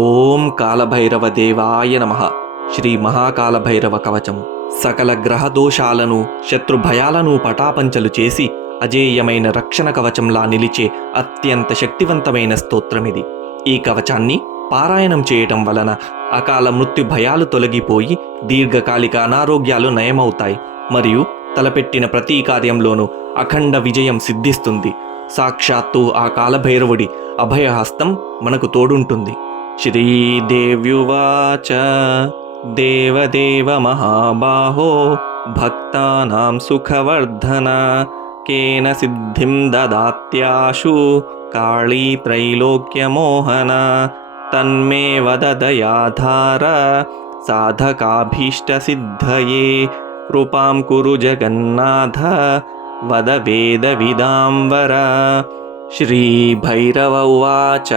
ఓం కాలభైరవదేవాయ నమః. శ్రీ మహాకాలభైరవ కవచం సకల గ్రహ దోషాలను శత్రుభయాలను పటాపంచలు చేసి అజేయమైన రక్షణ కవచంలా నిలిచే అత్యంత శక్తివంతమైన స్తోత్రమిది. ఈ కవచాన్ని పారాయణం చేయటం వలన అకాల మృత్యు భయాలు తొలగిపోయి దీర్ఘకాలిక అనారోగ్యాలు నయమవుతాయి మరియు తలపెట్టిన ప్రతి కార్యంలోనూ అఖండ విజయం సిద్ధిస్తుంది. సాక్షాత్తు ఆ కాలభైరవుడి అభయహస్తం మనకు తోడుంటుంది. శ్రీదేవ్యువాచ దేవదేవ మహాబాహో భక్తానాం సుఖవర్ధన కేన సిద్ధిం దదాత్యాశు కాళీ త్రైలోక్యమోహన తన్మే వదదయాధార సాధకాభీష్టసిద్ధయే కృపాం కురు జగన్నాథ వద వేదవిదాంబర. శ్రీభైరవ ఉవాచ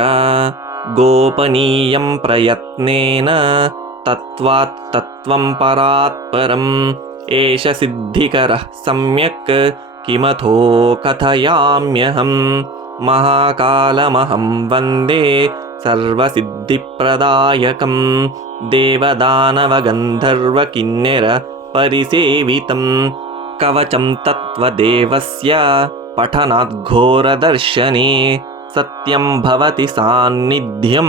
గోపనీయం ప్రయత్నేన తత్వాత్ తత్వం పరాత్పరం ఏష సిద్ధికరః సమ్యక్ కిమథో కథయామ్యహం మహాకాలమహం వందే సర్వసిద్ధిప్రదాయకం దేవదానవగంధర్వ కిన్నెర పరిసేవితం కవచం తత్వదేవస్య పఠనాద్ఘోరదర్శనే సత్యం భవతి సాన్నిధ్యం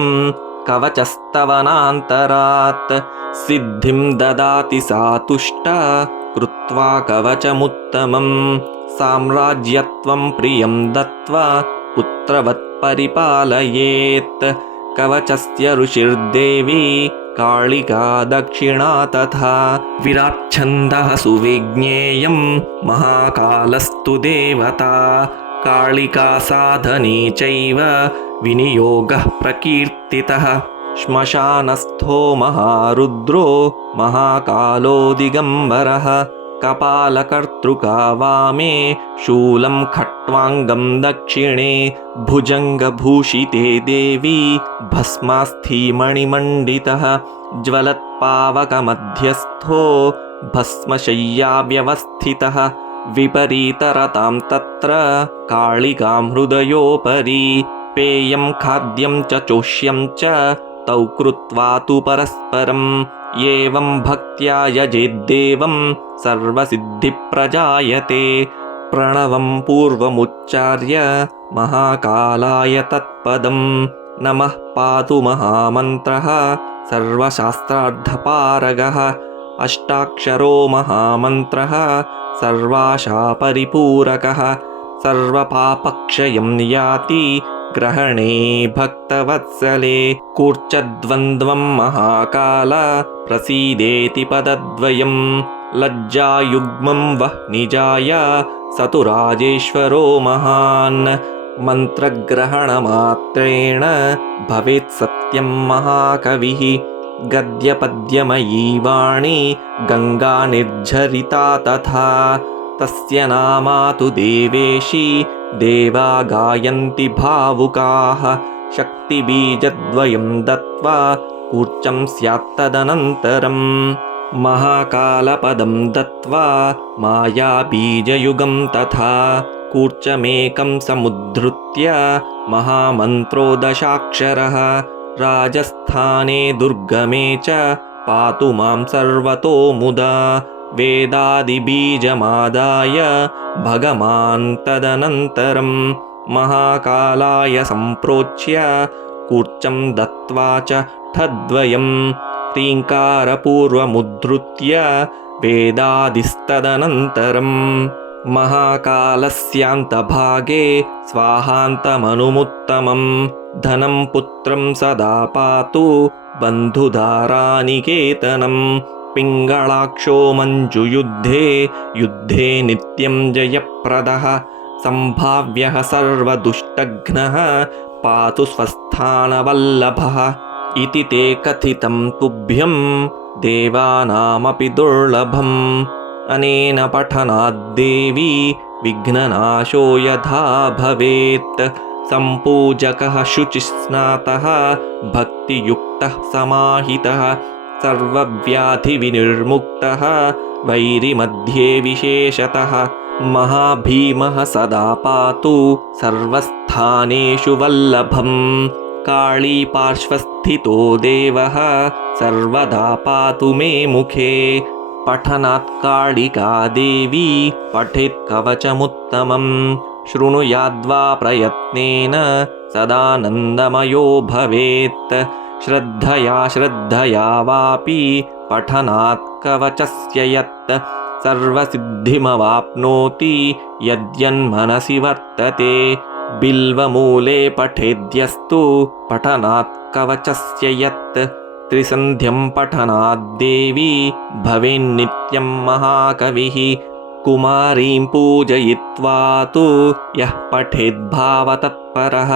కవచస్తవనాంతరాత్ సిద్ధిం దదాతి సా తుష్ట కృత్వా కవచముత్తమం సామ్రాజ్యత్వం ప్రియం దత్వా పుత్రవత్ పరిపాలయేత్ కవచస్య ఋషిర్దేవి కాళికా దక్షిణా తథా విరాట్ఛందః సువిజ్ఞేయం మహాకాలస్తు దేవతా కాళికా సాధనే చైవ వినియోగః ప్రకీర్తితః శ్మశానస్థో మహారుద్రో మహాకాలో దిగంబరః కపాలకర్తృకా వామే శూలం ఖట్వాంగం దక్షిణే భుజంగభూషితే దేవి భస్మాస్థిమణిమండితః జ్వలత్పావకమధ్యస్థో భస్మశయ్యా వ్యవస్థితః విపరీతరతాం తత్ర కాళికాం హృదయోపరి పేయం ఖాద్యం చ చోష్యం చ తౌ కృత్వా తు పరస్పరం ఏవం భక్త్యా యజేద్దేవం సర్వసిద్ధిప్రజాయతే. ప్రణవం పూర్వముచ్చార్య మహాకాలాయ తత్పదం నమః పాతు మహామంత్రః సర్వశాస్త్రార్థపారగః అష్టాక్షరో మహామంత్రః సర్వాశాపరిపూరకః సర్వపాపక్షయం యాతి గ్రహణే భక్తవత్సలే కూర్చద్వంద్వం మహాకాల ప్రసీదేతి పదద్వయం లజ్జాయుగ్మం వహ్ నిజాయ సతు రాజేశ్వరో మహాన్ మంత్రగ్రహణమాత్రేణ భవేత్ సత్యం మహాకవిః గద్యపద్యమయీ వాణి గంగా నిర్ఝరితా తథా తస్య నామాతు దేవేశి దేవా గాయంతి భావుకాః శక్తిబీజద్వయం దత్వా కూర్చం స్యాత్తదనంతరం మహాకాలపదం దత్వా మాయాబీజయుగం తథా కూర్చమేకం సముద్ధృత్య మహామంత్రో దశాక్షరః రాజస్థానే దుర్గమే చ పాతు మాం సర్వతో ముదా వేదాదిబీజమాదాయ భగవాన్ తదనంతరం మహాకాలాయ సంప్రోచ్య కూర్చం దత్వా చ ఠద్వయం హ్రీంకారపూర్వముద్ధృత్య వేదాదిస్తదనంతరం మహాకాలస్యాంతభాగే స్వాహాంతమనుముత్తమం ధనం పుత్రం సదా పాతు బంధుధారానికేతనం పింగళాక్షో మంజుయుద్ధే యుద్ధే నిత్యం జయప్రదః సంభావ్యః సర్వదుష్టఘ్నః పాతు స్वस्थానవల్లభః ఇతి తే కథితం తుభ్యం దేవానామపి దుర్లభం అనేన పఠనాద్దేవి విఘ్ననాశో యథా భవేత్ సంపూజకః శుచిస్నాతః భక్తియుక్తః సమాహితః సర్వవ్యాధివినిర్ముక్తః వైరిमध्ये విశేషతః महाभीमः सदा पातु सर्वस्थानेषु वल्लभम् काली पार्श्वस्थितो देवः सर्वदा पातु मे मुखे। पठनात् कालिका देवी पठेत् कवचमुत्तमं। शृणुयाद्वा प्रयत्नेन सदानन्दमयो भवेत्। श्रद्धया वापि पठनात् कवचस्य यत् सर्वसिद्धिमवाप्नोति यद्यन्मनसि वर्तते। बिल्वमूले पठेद्यस्तु पठनात् कवचस्य यत् त्रिसन्ध्यं पठनाद्देवी भवेन्नित्यं महाकविः। कुमारीं पूजयित्वा तु यः पठेद्भावतत्परः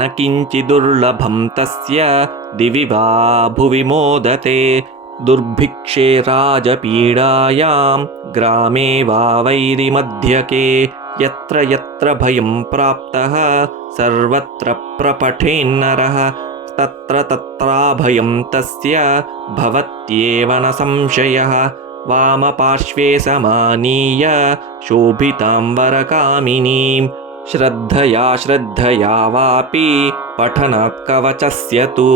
न किञ्चिदुर्लभं तस्य दिवि वा भुवि मोदते। दुर्भिक्षे राजपीडायां ग्रामे वा वैरिमध्यके यत्र यत्र भयं प्राप्तः सर्वत्र प्रपठेन्नरः तत्र तत्राभयं तस्य भवत्येव न संशयः। वामपार्श्वे समानीय शोभितां वरकामिनीं श्रद्धया वापि पठनात् कवचस्य तु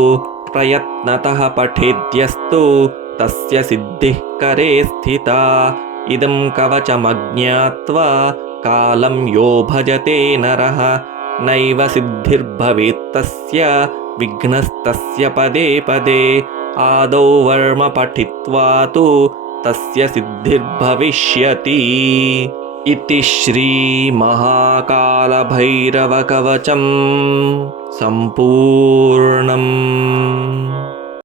प्रयत्नतः पठेद्यस्तु तस्य सिद्धिः करे स्थिता। इदं कवचमज्ञात्वा कालं यो भजते नरः नैव सिद्धिर्भवेत्तस्य विघ्नस्तस्य पदे पदे। आदौ वर्म पठित्वा तु तस्य सिद्धिर्भविष्यति। इति श्रीमहाकालभैरवकवचं सम्पूर्णम्।